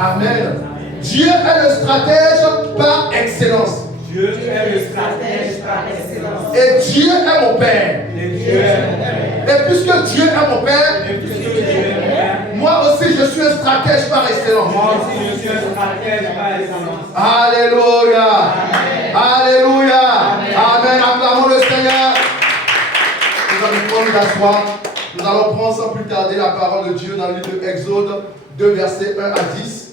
Amen. Dieu est le stratège par excellence. Dieu est le stratège par excellence. Et Dieu est mon Père. Et Dieu est mon Père. Et puisque Dieu est mon Père, Et puisque Dieu est mon Père, moi aussi je suis un stratège par excellence. moi aussi je suis un stratège par excellence. Alléluia. Amen. Alléluia. Amen. Amen. Acclamons le Seigneur. Nous allons prendre d'asseoir. Nous allons prendre sans plus tarder la parole de Dieu dans le livre de Exode 2, versets 1 à 10.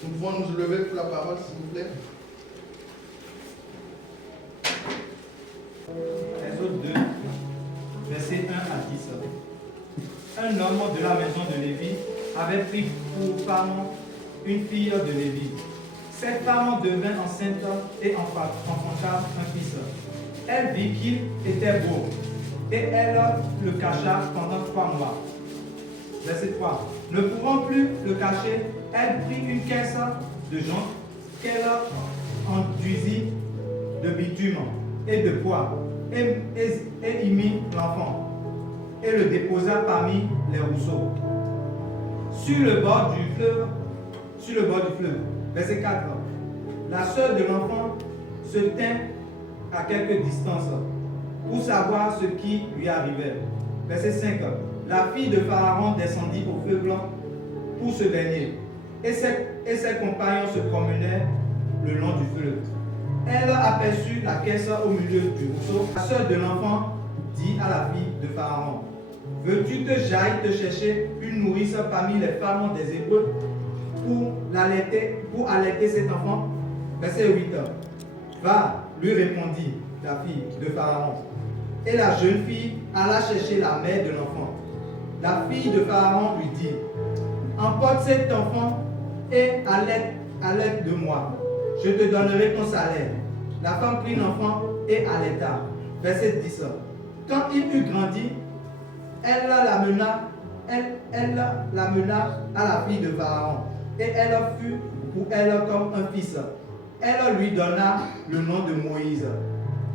Nous pouvons nous lever pour la parole, s'il vous plaît. Exode 2, versets 1 à 10. Un homme de la maison de Lévi avait pris pour femme une fille de Lévi. Cette femme devint enceinte et enfanta un fils. Elle vit qu'il était beau et elle le cacha pendant 3 mois. Verset 3. Ne pouvant plus le cacher, elle prit une caisse de jonc qu'elle enduisit de bitume et de poids et y mit l'enfant et le déposa parmi les rousseaux sur le bord du fleuve. Verset 4. La sœur de l'enfant se tint à quelque distance pour savoir ce qui lui arrivait. Verset 5. La fille de Pharaon descendit au fleuve pour se baigner, et ses compagnons se promenaient le long du fleuve. Elle aperçut la caisse au milieu du rousseau. La sœur de l'enfant dit à la fille de Pharaon, veux-tu que j'aille te chercher une nourrice parmi les femmes des Hébreux pour allaiter cet enfant? Verset 8. Va, lui répondit la fille de Pharaon. Et la jeune fille alla chercher la mère de l'enfant. La fille de Pharaon lui dit, emporte cet enfant et allaite de moi. Je te donnerai ton salaire. La femme prit l'enfant et allaita. Verset 10. Quand il eut grandi, elle l'amena à la fille de Pharaon. Et elle fut pour elle comme un fils. Elle lui donna le nom de Moïse.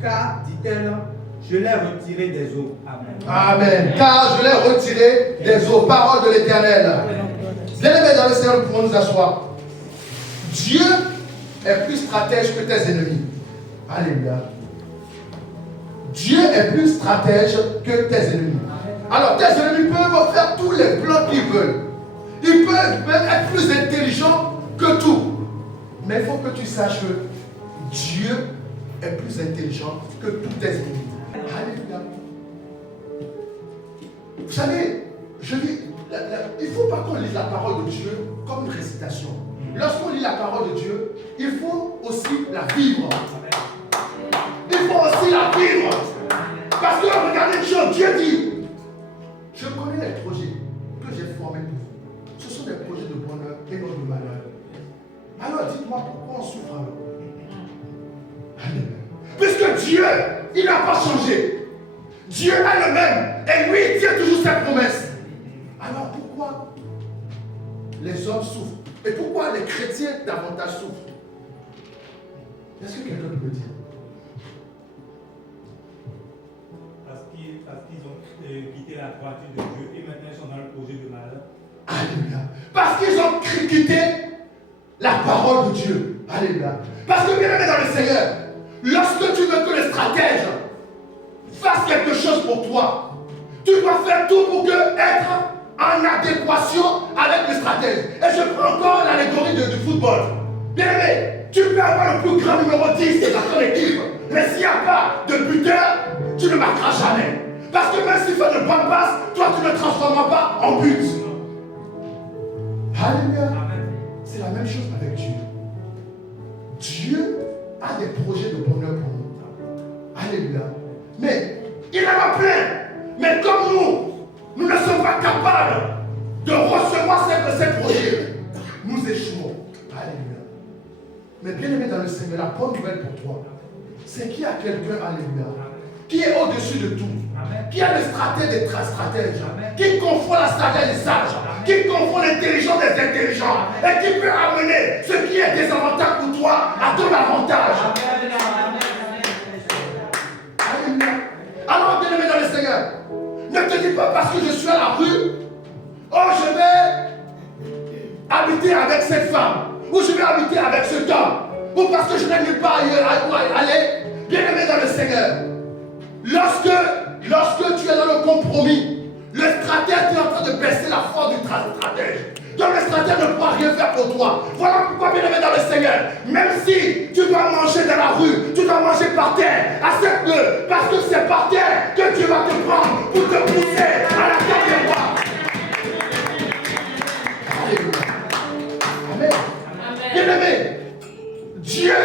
Car, dit-elle, je l'ai retiré des eaux. Amen. Amen. Car je l'ai retiré des eaux. Parole de l'Éternel. Bien-aimés dans le Seigneur, nous pouvons nous asseoir. Dieu est plus stratège que tes ennemis. Alléluia. Dieu est plus stratège que tes ennemis. Alors tes ennemis peuvent faire tous les plans qu'ils veulent. Ils peuvent même être plus intelligents que tout. Mais il faut que tu saches que Dieu est plus intelligent que tous tes ennemis. Alléluia. Vous savez, je dis, il ne faut pas qu'on lise la parole de Dieu comme une récitation. Lorsqu'on lit la parole de Dieu, il faut aussi la vivre. Il faut aussi la vivre. Parce que regardez une chose, Dieu dit, je connais les projets que j'ai formés pour vous. Ce sont des projets de bonheur et non de malheur. Alors dites-moi pourquoi on souffre alors. Puisque Dieu, il n'a pas changé. Dieu est le même. Et lui, il tient toujours ses promesses. Alors pourquoi les hommes souffrent? Et pourquoi les chrétiens davantage souffrent? Est-ce que quelqu'un peut le dire? Parce qu'ils ont quitté la droiture de Dieu et maintenant ils sont dans le projet de malheur. Alléluia. Parce qu'ils ont quitté la parole de Dieu. Alléluia. Parce que bien aimé dans le Seigneur, lorsque tu veux que le stratège fasse quelque chose pour toi, tu dois faire tout pour être en adéquation avec le stratège. Et je prends encore l'allégorie du football. Bien aimé, tu peux avoir le plus grand numéro 10 dans ton équipe, mais s'il n'y a pas de buteur, tu ne marqueras jamais. Parce que même s'il fait de bonnes passes, toi tu ne transformeras pas en but. Alléluia. C'est la même chose avec Dieu. Dieu a des projets de bonheur pour nous. Alléluia. Mais il en a plein. Mais comme nous ne sommes pas capables de recevoir ces projets, nous échouons. Alléluia. Mais bien aimé dans le Seigneur, la bonne nouvelle pour toi, c'est qu'il y a quelqu'un, alléluia, qui est au-dessus de tout. Amen. Qui a le stratège des stratèges. Amen. Qui confond la stratège des sages. Amen. Qui confond l'intelligence des intelligents. Amen. Et qui peut amener ce qui est désavantage pour toi à ton avantage. Amen. Alléluia. Alors, bien aimé dans le Seigneur, Ne te dis pas parce que je suis à la rue, oh je vais habiter avec cette femme, ou je vais habiter avec cet homme, ou parce que je n'ai nulle part ailleurs où aller. Bien-aimé dans le Seigneur, lorsque tu es dans le compromis, le stratège est en train de baisser la force du stratège. Donc le stratège ne pourra rien faire pour toi. Voilà pourquoi, bien-aimé dans le Seigneur, même si tu dois manger dans la rue, tu dois manger par terre, accepte-le, parce que c'est par terre que Dieu va te prendre pour te pousser à la table des rois. Alléluia. Amen. Bien-aimé, Dieu,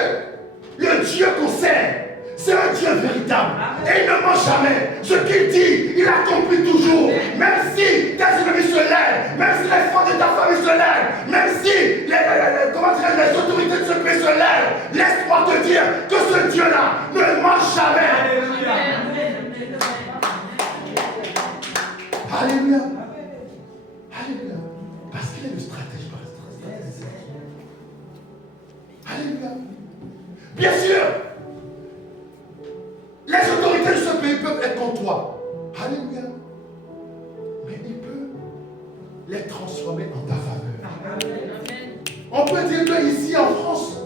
le Dieu qu'on sert, c'est un Dieu véritable. Et il ne ment jamais. Ce qu'il dit, il accomplit toujours. Même si tes ennemis se lèvent, même si les forces de ta famille se lèvent, même si les autorités de ce pays se lèvent, laisse-moi te dire que ce Dieu-là ne ment jamais. Alléluia. Alléluia. Alléluia. Parce qu'il est le stratège par stratège. Alléluia. Bien sûr, les autorités de ce pays peuvent être contre toi. Alléluia. Mais il peut les transformer en ta faveur. On peut dire que ici en France,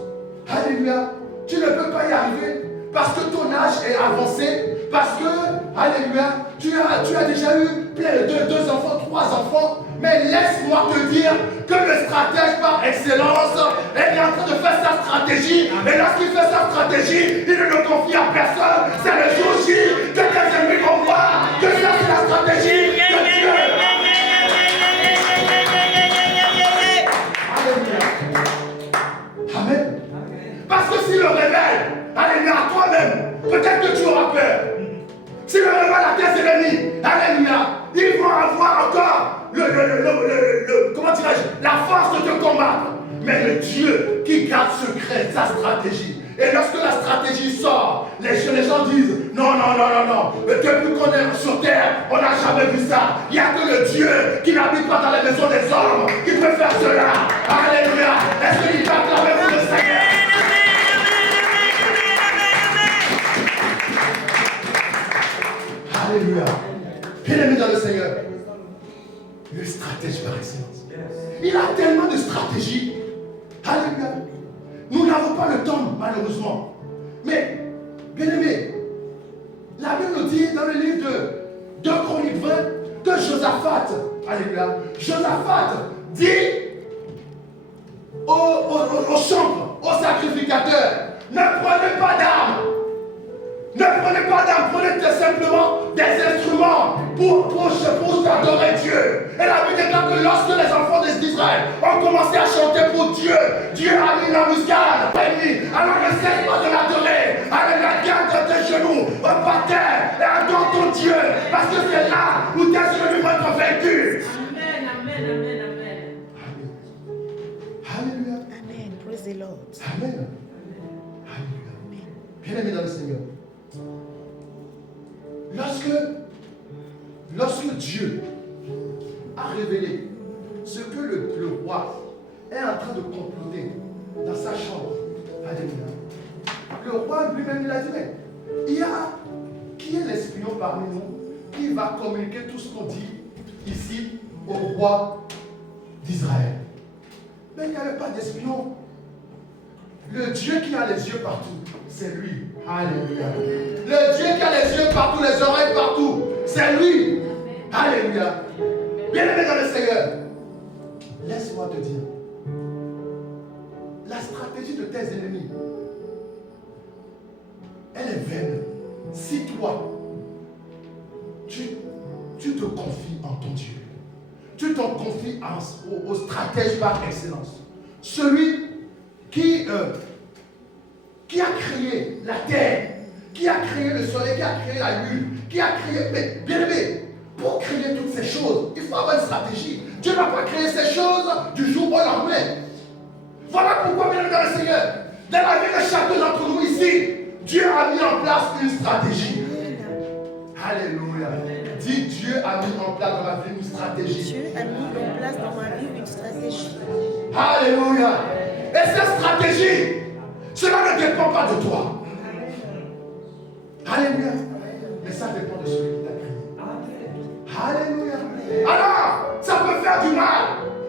alléluia, tu ne peux pas y arriver parce que ton âge est avancé, parce que, alléluia, tu as déjà eu deux enfants, 3 enfants. Mais laisse-moi te dire que le stratège par excellence est en train de faire sa stratégie. Et lorsqu'il fait sa stratégie, il ne le confie à personne. C'est le jour J que tes ennemis vont voir que ça c'est la stratégie de Dieu. Alléluia. Amen. Parce que s'il le révèle, alléluia, à toi-même, peut-être que tu auras peur. S'il le révèle à tes ennemis, alléluia, ils vont avoir encore comment dirais-je, la force de te combattre. Mais le Dieu qui garde secret sa stratégie. Et lorsque la stratégie sort, les gens disent non, depuis qu'on est sur terre, on n'a jamais vu ça. Il n'y a que le Dieu qui n'habite pas dans les maisons des hommes qui peut faire cela. Alléluia. Est-ce qu'il peut acclamer pour le Seigneur? Alléluia. Bien-aimé dans le Seigneur, le stratège par excellence. Il a tellement de stratégies. Alléluia. Nous n'avons pas le temps, malheureusement. Mais, bien-aimé, la Bible nous dit dans le livre de 2 Chroniques 20 que Josaphat, alléluia, Josaphat dit aux chantres, aux sacrificateurs, ne prenez pas d'armes. Ne prenez pas d'armes, prenez simplement des instruments pour adorer Dieu. Et la Bible déclare que lorsque les enfants d'Israël ont commencé à chanter pour Dieu, Dieu a mis la muscade. Alors ne cesse pas de l'adorer. Allez, la garde tes genoux par terre et adore ton Dieu. Parce que c'est là où tes ennemis vont être vaincus. Amen. Alléluia. Amen. Praise the Lord. Amen. Alléluia. Bien-aimé dans le Seigneur. Lorsque Dieu a révélé ce que le roi est en train de comploter dans sa chambre, alléluia, le roi lui-même il a dit, mais qui est l'espion parmi nous qui va communiquer tout ce qu'on dit ici au roi d'Israël? Mais il n'y avait pas d'espion. Le Dieu qui a les yeux partout, c'est lui. Alléluia. Le Dieu qui a les yeux partout, les oreilles partout, c'est lui. Alléluia. Bien-aimé dans le Seigneur, laisse-moi te dire, la stratégie de tes ennemis, elle est vaine. Si toi, tu te confies en ton Dieu, tu t'en confies au stratège par excellence, celui qui a créé la terre, qui a créé le soleil, qui a créé la lune, qui a créé... Mais bien aimé, pour créer toutes ces choses, il faut avoir une stratégie. Dieu n'a pas créé ces choses du jour au lendemain. Voilà pourquoi, bien aimé dans le Seigneur, dans la vie de chacun d'entre nous ici, Dieu a mis en place une stratégie. Alléluia. Dis, Dieu a mis en place dans ma vie une stratégie. Dieu a mis en place dans ma vie une stratégie. Alléluia. Et cette stratégie, cela ne dépend pas de toi. Alléluia. Mais ça dépend de celui qui t'a créé. Alléluia. Alors, ça peut faire du mal.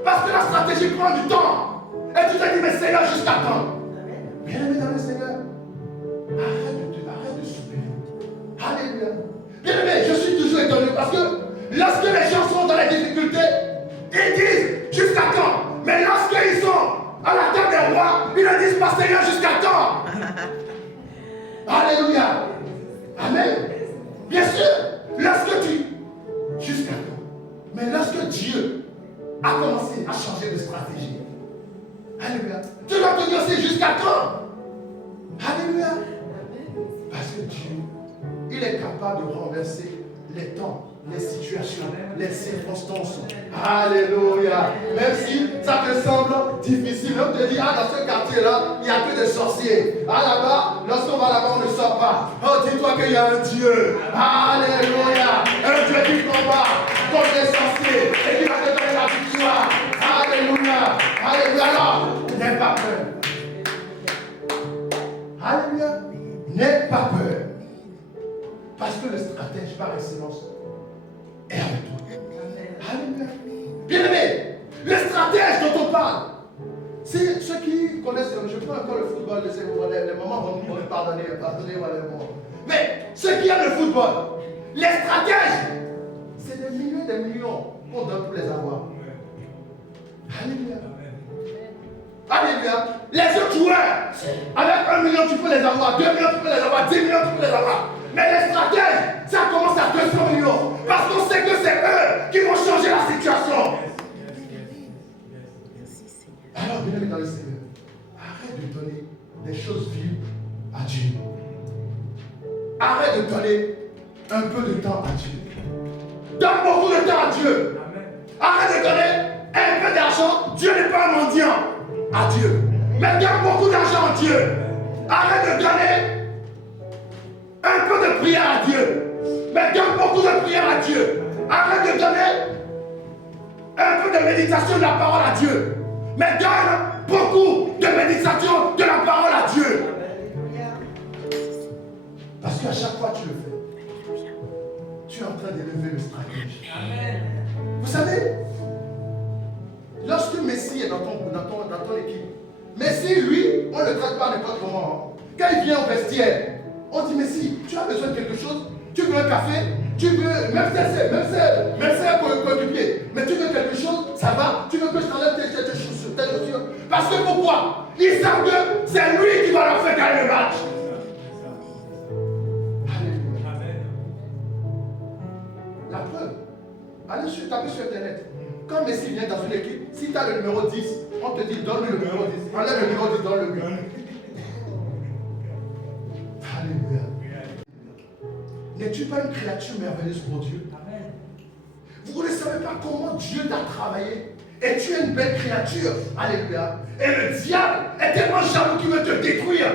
Parce que la stratégie prend du temps. Et tu te dis, mais Seigneur, jusqu'à quand? Bien-aimé dans le Seigneur, arrête de souffrir. Alléluia. Bien-aimé, je suis toujours étonné parce que lorsque les gens sont dans les difficultés, ils disent jusqu'à quand? Mais lorsqu'ils sont à la table des rois, ils ne disent pas Seigneur jusqu'à quand? Alléluia. Amen. Bien sûr, lorsque tu... Jusqu'à quand? Mais lorsque Dieu a commencé à changer de stratégie, alléluia, tu dois te dire aussi jusqu'à quand? Alléluia. Parce que Dieu, il est capable de renverser les temps, les situations, les circonstances. Alléluia. Même si ça te semble difficile, on te dit, ah, dans ce quartier-là, il n'y a que des sorciers. Ah, là-bas, lorsqu'on va là-bas, on ne sort pas. Oh, dis-toi qu'il y a un Dieu. Alléluia. Un Dieu qui combat contre les sorciers et qui va te donner la victoire. Alléluia. Alléluia. Alors, n'aie pas peur. Alléluia. N'aie pas peur. Parce que le stratège par excellence est avec toi. Alléluia. Bien-aimé, le stratège dont on parle, c'est ceux qui connaissent, je prends encore le football, les mamans vont nous pardonnez-moi les mots. Mais ceux qui aiment le football, les stratèges, c'est des millions qu'on donne pour les avoir. Alléluia. Alléluia. Les autres joueurs, avec 1 million, tu peux les avoir, 2 millions, tu peux les avoir, 10 millions, tu peux les avoir. Mais les stratèges, ça commence à 200 millions. Parce qu'on sait que c'est eux qui vont changer la situation. Alors, bien-aimé dans le Seigneur, arrête de donner des choses vives à Dieu. Arrête de donner un peu de temps à Dieu. Donne beaucoup de temps à Dieu. Arrête de donner un peu d'argent. Dieu n'est pas un mendiant à Dieu. Mais donne beaucoup d'argent à Dieu. Arrête de donner un peu de prière à Dieu. Mais donne beaucoup de prière à Dieu. Arrête de donner un peu de méditation de la parole à Dieu. Mais donne beaucoup de méditation de la parole à Dieu. Parce qu'à chaque fois que tu le fais, tu es en train d'élever le stratège. Vous savez, lorsque Messi est dans ton équipe, Messi, lui, on ne le traite pas n'importe comment. Quand il vient au vestiaire, on dit Messi, tu as besoin de quelque chose? Tu veux un café? Tu veux, même si c'est un coéquipier, mais tu veux quelque chose? Ça va? Tu veux que je t'enlève tes chaussures? Parce que pourquoi? Ils savent que c'est lui qui va leur faire gagner le match. Alléluia. La preuve, allez taper sur Internet. Quand Messi vient dans une équipe, si tu as le numéro 10, on te dit donne-lui le numéro 10. Enlève le numéro 10, donne-le-lui. Alléluia. N'es-tu pas une créature merveilleuse pour Dieu? Vous ne savez pas comment Dieu t'a travaillé. Et tu es une belle créature. Alléluia. Et le diable est tellement jaloux qu'il veut te détruire.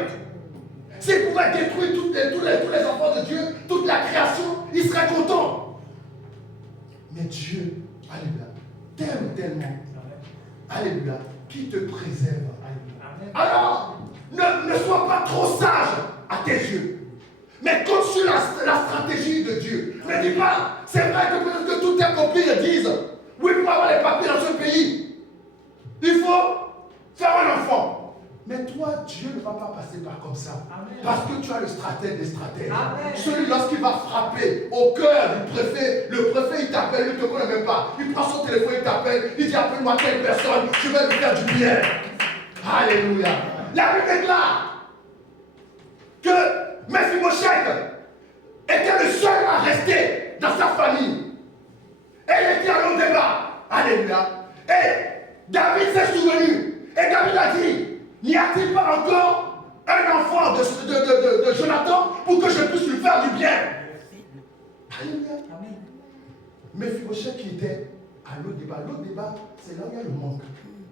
S'il pouvait détruire tous les enfants de Dieu, toute la création, il serait content. Mais Dieu, alléluia, t'aime tellement. Alléluia. Qui te préserve. Alléluia. Alors, ne sois pas trop sage à tes yeux. Mais compte sur la stratégie de Dieu. Ne dis pas, c'est vrai que peut-être que toutes tes copines disent, oui, pour avoir les papiers dans ce pays, il faut faire un enfant. Mais toi, Dieu ne va pas passer par comme ça. Amen. Parce que tu as le stratège des stratèges. Amen. Celui lorsqu'il va frapper au cœur du préfet, le préfet il t'appelle, il ne te connaît même pas. Il prend son téléphone, il t'appelle, il dit appelle-moi telle personne, je vais lui faire du bien. Alléluia. La Bible déclare que Mephibosheth était le seul à rester dans sa famille. Et il était à Lodébar. Alléluia. Et David s'est souvenu. Et David a dit, n'y a-t-il pas encore un enfant de Jonathan pour que je puisse lui faire du bien? Alléluia. Mephibosheth qui était à Lodébar. Lodébar, c'est là où il y a le manque.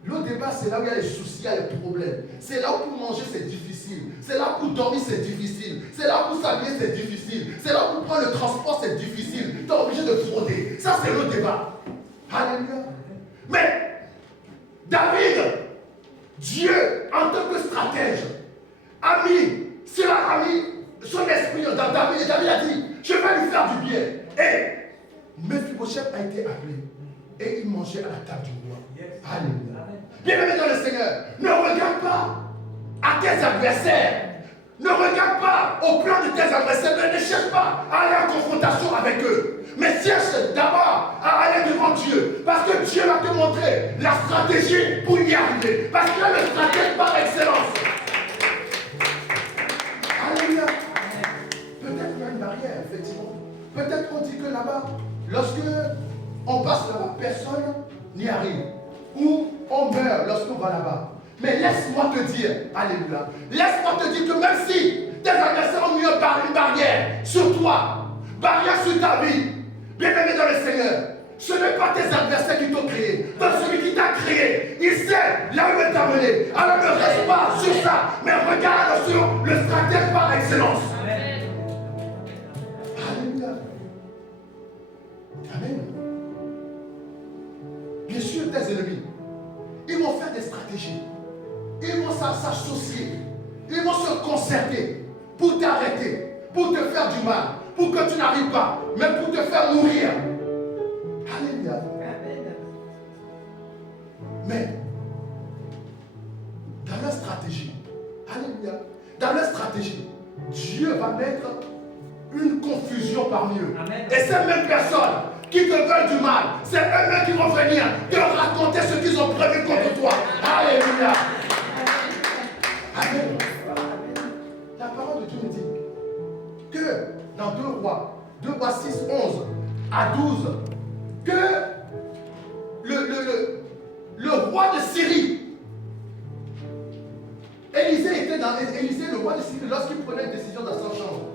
Lodébar, c'est là où il y a les soucis, il y a les problèmes. C'est là où pour manger, c'est difficile. C'est là où pour dormir, c'est difficile. C'est là où pour s'habiller, c'est difficile. C'est là où pour prendre le transport, c'est difficile. Tu es obligé de frauder. Ça, c'est Lodébar. Alléluia. Mais David, Dieu, en tant que stratège, a mis son esprit dans David. Et David a dit, je vais lui faire du bien. Et Mephibosheth a été appelé et il mangeait à la table du roi. Alléluia. Bien-aimé dans le Seigneur, ne regarde pas à tes adversaires. Ne regarde pas au plan de tes adversaires. Ne cherche pas à aller en confrontation avec eux. Mais cherche d'abord à aller devant Dieu. Parce que Dieu va te montrer la stratégie pour y arriver. Parce qu'il est le stratège par excellence. Alléluia. Peut-être qu'il y a une barrière, effectivement. Peut-être qu'on dit que là-bas, lorsque on passe là-bas, personne n'y arrive. Ou on meurt lorsqu'on va là-bas. Mais laisse-moi te dire, alléluia, laisse-moi te dire que même si tes adversaires ont mis une barrière sur toi, barrière sur ta vie, bien-aimé dans le Seigneur, ce n'est pas tes adversaires qui t'ont créé. Donc celui qui t'a créé, il sait là où il t'a mené. Alors ne reste pas sur ça, mais regarde sur le stratège par excellence. Alléluia. Amen. Bien sûr, tes ennemis, ils vont faire des stratégies. Ils vont s'associer. Ils vont se concerter pour t'arrêter, pour te faire du mal, pour que tu n'arrives pas, même pour te faire mourir. Alléluia. Amen. Mais, dans leur stratégie, alléluia, dans leur stratégie, Dieu va mettre une confusion parmi eux. Amen. Et ces mêmes personnes qui te veulent du mal, c'est eux-mêmes qui vont venir te raconter ce qu'ils ont prévu contre toi. Alléluia. Amen. La parole de Dieu nous dit que dans 2 Rois 6, 11 à 12, que le roi de Syrie, Élisée, le roi de Syrie, lorsqu'il prenait une décision dans sa chambre,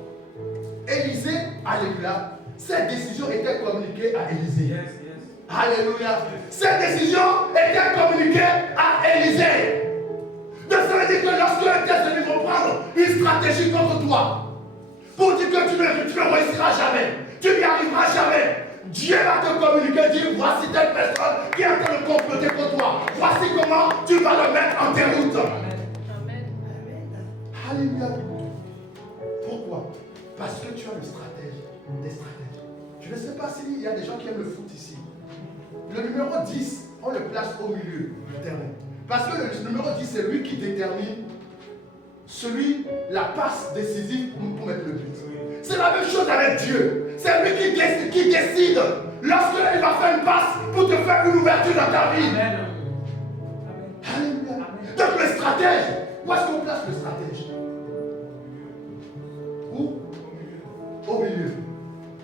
Élisée, alléluia, cette décision était communiquée à Élisée. Yes, yes. Alléluia. Cette décision était communiquée à Élisée. Donc ça veut dire que lorsque tes ennemis vont prendre une stratégie contre toi, pour dire que tu ne réussiras jamais, tu n'y arriveras jamais, Dieu va te communiquer, dire voici telle personne qui est en train de comploter contre toi. Voici comment tu vas le mettre en déroute. Amen. Alléluia. Pourquoi? Parce que tu as le stratège des stratèges. Je ne sais pas s'il y a des gens qui aiment le foot ici. Le numéro 10, on le place au milieu du terrain. Parce que le numéro 10, c'est lui qui détermine la passe décisive pour mettre le but. C'est la même chose avec Dieu. C'est lui qui décide lorsqu'il va faire une passe pour te faire une ouverture dans ta vie. Amen. Alléluia. Donc le stratège, où est-ce qu'on place le stratège? Où? Au milieu.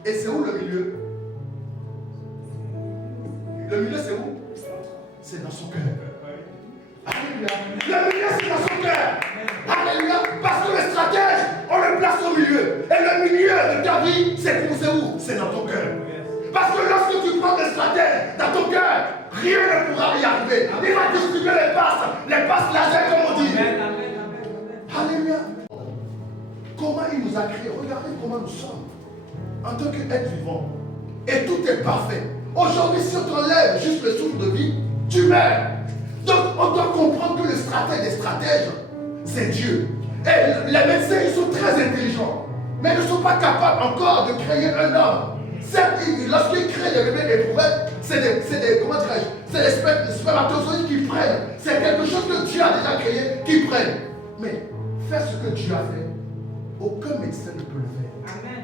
Et c'est où le milieu? Le milieu c'est où? C'est dans son cœur. Alléluia. Le milieu c'est dans son cœur. Alléluia. Parce que le stratège, on le place au milieu. Et le milieu de ta vie, c'est où? C'est dans ton cœur. Parce que lorsque tu prends le stratège dans ton cœur, rien ne pourra y arriver. Il va distribuer les passes laser comme on dit. Alléluia. Comment il nous a créés? Regardez comment nous sommes en tant qu'être vivant. Et tout est parfait. Aujourd'hui, si on t'enlève juste le souffle de vie, tu meurs. Donc, on doit comprendre que le stratège des stratèges, c'est Dieu. Et les médecins, ils sont très intelligents. Mais ils ne sont pas capables encore de créer un homme. Lorsqu'ils créent des bébés éprouvettes, c'est des spermatozoïdes qui prennent. C'est quelque chose que Dieu a déjà créé, qui prennent. Mais faire ce que Dieu a fait, aucun médecin ne peut le faire. Amen.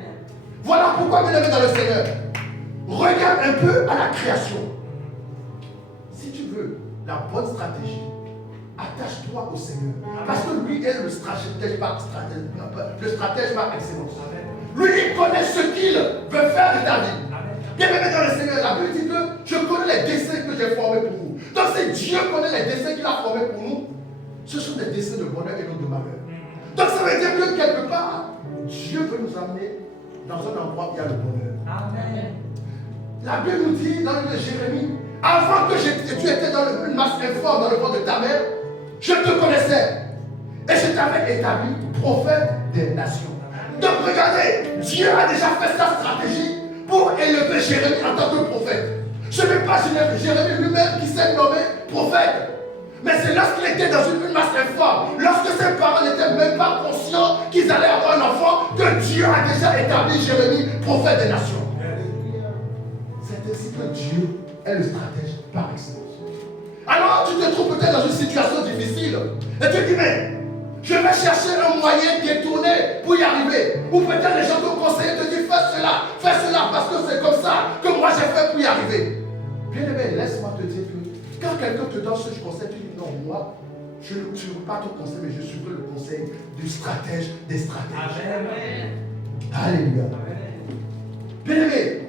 Voilà pourquoi, bien aimé dans le Seigneur, regarde un peu à la création. Si tu veux la bonne stratégie, attache-toi au Seigneur. Parce que lui est le stratège par excellence. Lui, il connaît ce qu'il veut faire de ta vie. Bien aimé dans le Seigneur, la Bible dit que je connais les desseins que j'ai formés pour vous. Donc si Dieu connaît les desseins qu'il a formés pour nous, ce sont des desseins de bonheur et non de malheur. Donc ça veut dire que quelque part, Dieu veut nous amener dans un endroit où il y a le bonheur. Amen. La Bible nous dit dans le livre de Jérémie, avant que tu étais dans une masse informe dans le ventre de ta mère, je te connaissais et je t'avais établi prophète des nations. Donc regardez, Dieu a déjà fait sa stratégie pour élever Jérémie en tant que prophète. Ce n'est pas Jérémie lui-même qui s'est nommé prophète. Mais c'est lorsqu'il était dans une masse informe, lorsque ses parents n'étaient même pas conscients qu'ils allaient avoir un enfant, que Dieu a déjà établi Jérémie prophète des nations. C'est ainsi que Dieu est le stratège par excellence. Alors tu te trouves peut-être dans une situation difficile et tu dis mais je vais chercher un moyen détourné pour y arriver. Ou peut-être les gens te conseillent te disent fais cela parce que c'est comme ça que moi j'ai fait pour y arriver. Bien aimé, laisse-moi te dire que quand quelqu'un te donne ce conseil, tu dis non, moi je ne veux pas ton conseil, mais je suivrai le conseil du stratège des stratèges. Amen. Alléluia. Bien aimé,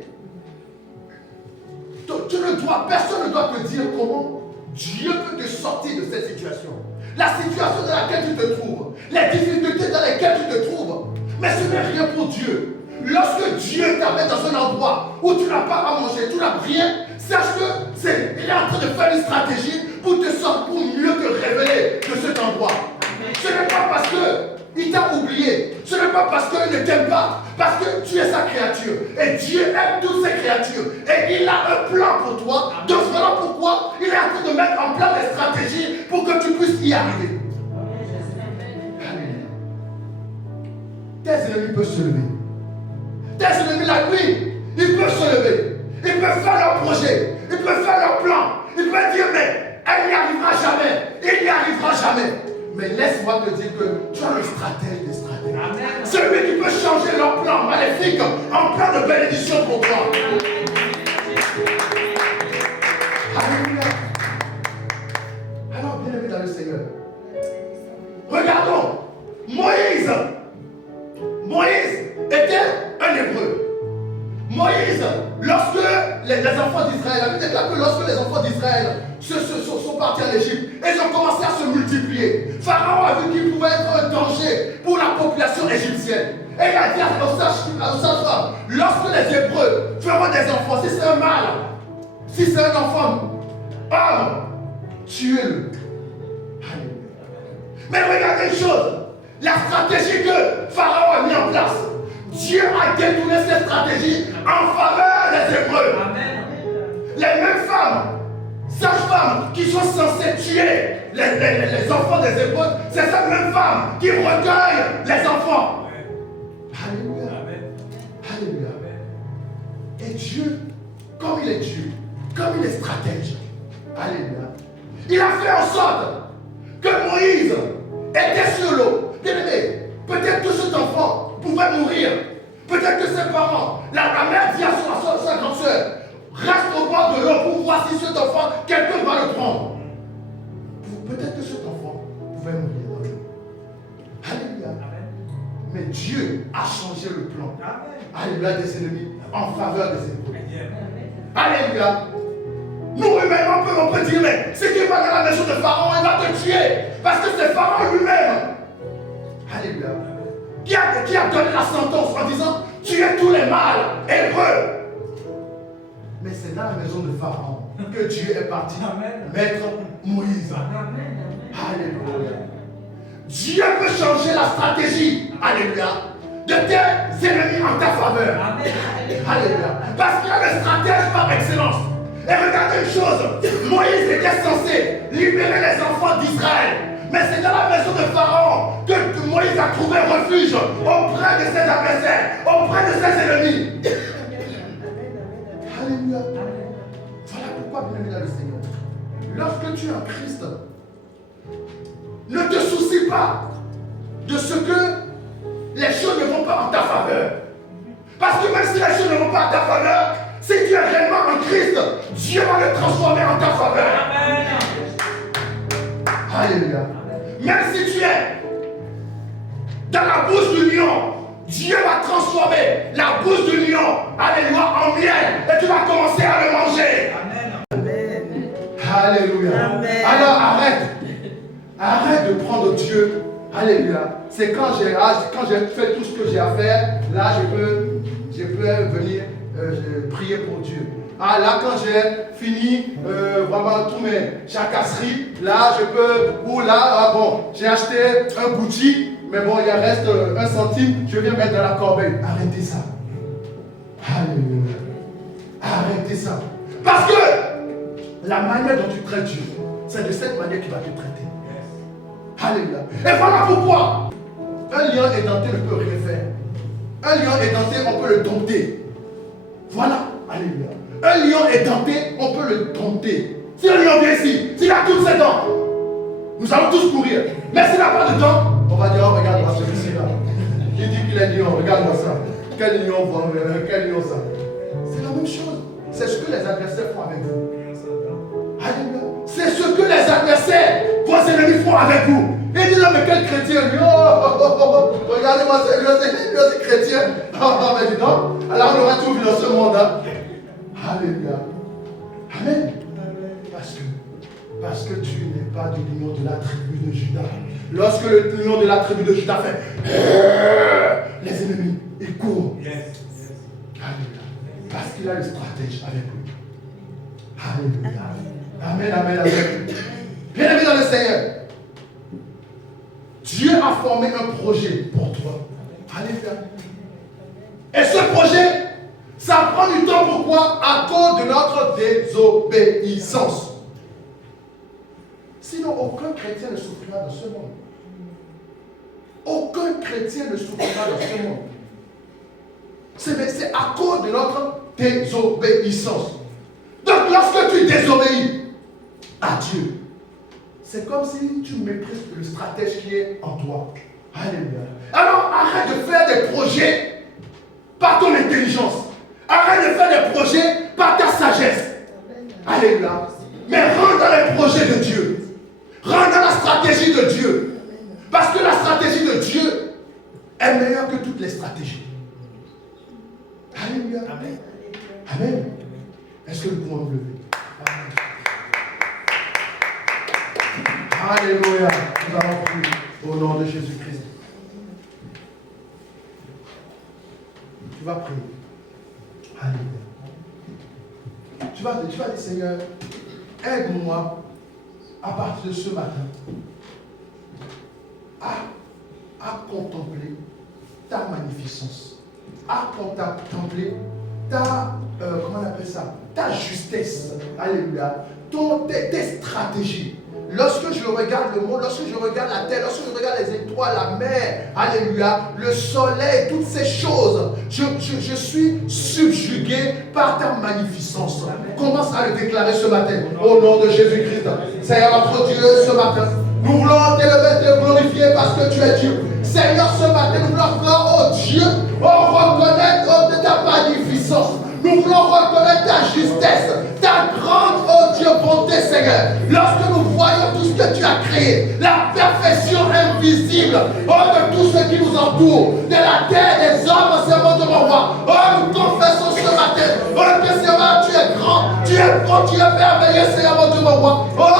personne ne doit te dire comment Dieu peut te sortir de cette situation. La situation dans laquelle tu te trouves, les difficultés dans lesquelles tu te trouves. Mais ce n'est rien pour Dieu. Lorsque Dieu t'amène dans un endroit où tu n'as pas à manger, tu n'as rien, sache qu'il est en train de faire une stratégie pour te sortir, pour mieux te révéler de cet endroit. Ce n'est pas parce qu'il t'a oublié, ce n'est pas parce qu'il ne t'aime pas, parce que tu es sa créature. Et Dieu aime toutes ses créatures. Et il a un plan pour toi. Donc voilà pourquoi il est en train de mettre en place des stratégies pour que tu puisses y arriver. Alléluia. Tes ennemis peuvent se lever. Tes ennemis la nuit, ils peuvent se lever. Ils peuvent faire leur projet. Ils peuvent faire leur plan. Ils peuvent dire mais elle n'y arrivera jamais. Il n'y arrivera jamais. Mais laisse-moi te dire que tu as le stratège des stratèges. Amen. Celui qui peut changer leur plan maléfique en plan de bénédiction pour toi. Alléluia. Alors, bien aimé dans le Seigneur, regardons. Moïse était un Hébreu. Moïse, lorsque les enfants d'Israël, la Bible déclare que lorsque les enfants d'Israël sont partis en Égypte, ils ont commencé à se multiplier. Pharaon a vu qu'il pouvait être un danger pour la population égyptienne. Et il a dit aux sages-femmes, lorsque les Hébreux feront des enfants, si c'est un mâle, si c'est un enfant, homme, tuez-le. Mais regardez une chose, la stratégie que Pharaon a mis en place, Dieu a détourné cette stratégie en faveur des Hébreux. Amen. Les mêmes femmes, sages-femmes qui sont censées tuer les enfants des Hébreux, c'est ces mêmes femmes qui recueillent les enfants. Alléluia. Alléluia. Et Dieu, comme il est Dieu, comme il est stratège, alléluia, il a fait en sorte que Moïse était sur l'eau. Bien aimé, peut-être que cet enfant pouvait mourir. Peut-être que ses parents, la mère dit à sa grande soeur, reste au bord de l'eau pour voir si cet enfant, quelqu'un va le prendre. Peut-être que cet enfant pouvait mourir dans l'eau. Alléluia. Mais Dieu a changé le plan. Alléluia des ennemis en faveur des ennemis. Alléluia. Nous humainement on peut dire, mais si tu vas dans la maison de Pharaon, il va te tuer. Parce que c'est Pharaon lui-même. Alléluia. Qui a donné la sentence en disant tuez tous les mâles hébreux. Mais c'est dans la maison de Pharaon que Dieu est parti mettre Moïse. Alléluia. Dieu peut changer la stratégie, alléluia, de tes ennemis en ta faveur. Alléluia. Parce qu'il y a le stratège par excellence. Et regardez une chose, Moïse était censé libérer les enfants d'Israël. Mais c'est dans la maison de Pharaon que Moïse a trouvé refuge auprès de ses adversaires, auprès de ses ennemis. Alléluia. Voilà pourquoi, bien aimé dans le Seigneur, lorsque tu es en Christ, ne te soucie pas de ce que les choses ne vont pas en ta faveur. Parce que même si les choses ne vont pas en ta faveur, si tu es réellement en Christ, Dieu va le transformer en ta faveur. Amen. Alléluia. Même si tu es dans la bouche du lion, Dieu va transformer la bouche du lion, alléluia, en miel. Et tu vas commencer à le manger. Amen. Alléluia. Amen. Alors arrête de prendre Dieu. Alléluia. C'est quand j'ai fait tout ce que j'ai à faire, là je peux venir prier pour Dieu. Ah là quand j'ai fini vraiment tous mes chacasseries, là je peux, ou là, bon, j'ai acheté un boutique, mais bon il reste 1 centime, je viens mettre dans la corbeille. Arrêtez ça. Alléluia. Arrêtez ça. Parce que la manière dont tu traites Dieu, c'est de cette manière qu'il va te traiter. Alléluia. Et voilà pourquoi un lion édenté ne peut rien faire. Un lion édenté, on peut le dompter. Voilà. Alléluia. Un lion est denté, on peut le dompter. Si un lion vient ici, s'il a toutes ses dents, nous allons tous courir. Mais s'il n'a pas de dents, on va dire, oh, regarde-moi celui-ci là. Il dit qu'il est lion, regarde-moi ça. Quel lion, quel lion ça. C'est la même chose. C'est ce que les adversaires font avec vous. Alléluia. C'est ce que les adversaires, vos ennemis font avec vous. Et dis là, mais quel chrétien, lui, regardez-moi, lui aussi chrétien. Mais dis donc, alors on aura tout vu dans ce monde. Hein? Alléluia. Amen. Parce que tu n'es pas du lion de la tribu de Juda. Lorsque le lion de la tribu de Juda fait les ennemis, ils courent. Alléluia. Parce qu'il a le stratège avec lui. Alléluia. Amen, amen, amen. Bien-aimé dans le Seigneur, Dieu a formé un projet pour toi. Alléluia. Et ce projet, ça prend du temps. Pourquoi? À cause de notre désobéissance. Sinon, aucun chrétien ne souffrira dans ce monde. Aucun chrétien ne souffrira dans ce monde. C'est à cause de notre désobéissance. Donc, lorsque tu désobéis à Dieu, c'est comme si tu méprises le stratège qui est en toi. Alléluia. Alors, arrête de faire des projets par ton intelligence. Arrête de faire des projets par ta sagesse. Alléluia. Mais rentre dans les projets de Dieu. Rentre dans la stratégie de Dieu. Parce que la stratégie de Dieu est meilleure que toutes les stratégies. Alléluia. Amen. Amen. Est-ce que nous pouvons nous lever? Alléluia. Nous allons prier au nom de Jésus-Christ. Tu vas prier. Alléluia. Tu vas dire, Seigneur, aide-moi à partir de ce matin à contempler ta magnificence, à contempler ta, comment on appelle ça, ta justesse, alléluia, tes stratégies. Lorsque je regarde le monde, lorsque je regarde la terre, lorsque je regarde les étoiles, la mer, alléluia, le soleil, toutes ces choses, je suis subjugué par ta magnificence. Commence à le déclarer ce matin, au nom de Jésus-Christ. Seigneur notre Dieu, ce matin, nous voulons t'élever, te glorifier parce que tu es Dieu. Seigneur, ce matin, nous voulons encore, oh Dieu, reconnaître de ta magnificence. Nous voulons reconnaître ta justesse, ta grande, oh Dieu, bonté, Seigneur. Lorsque nous voyons tout ce que tu as créé, la perfection invisible, oh, de tout ce qui nous entoure, de la terre, des hommes, Seigneur de mon roi. Oh, nous confessons ce matin, oh, que Seigneur, tu es grand, tu es bon, tu es merveilleux, Seigneur de mon roi. Oh,